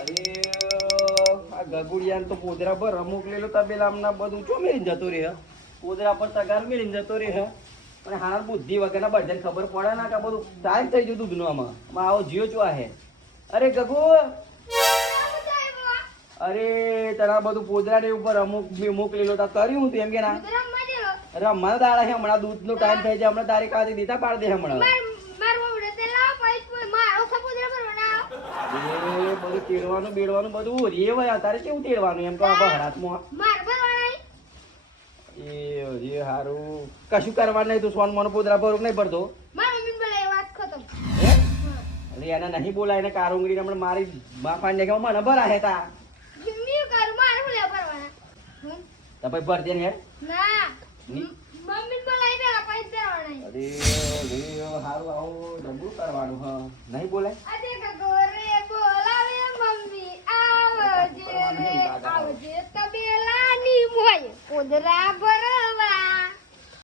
અરે આ ગગુડિયાને તો પોદરા પર મોકલેલો તબેલામાં બધું ચો મેળીને જતો રહે પોદરા પર તગાર મેળીને જતો રહે અને હાલ બુદ્ધિ વગરના બધાને ખબર પડે ના કે બધું ટાઈમ થઈ ગયું દૂધનું આમાં આવો જીઓ ચો હે અરે ગગુ અરે તારા બધું પોદરા ને ઉપર અમુક મોકલેલો તા કર્યું તું એમ કે ના રમવા દાડા છે હમણાં દૂધ નો ટાઈમ થઈ જાય હમણાં તારીખ આથી દીધા પાડ દે હમણાં બધું તેડવાનું બેડવાનું બધું રે ભાઈ તારે કેવું તેડવાનું એમ તો આપણા હરાતમાં એ રે હારું કશું કરવાનું નહીં તું સોન મોનો પોદરા પર નહીં પડતો અરે એને નહીં બોલાય ને કારુંગરી હમણાં મારી બાપા ને મને ભરા હે તા પછી ભરજે ને અરે હારું આવું ડબલું કરવાનું હા નહીં બોલાય પોદરા પર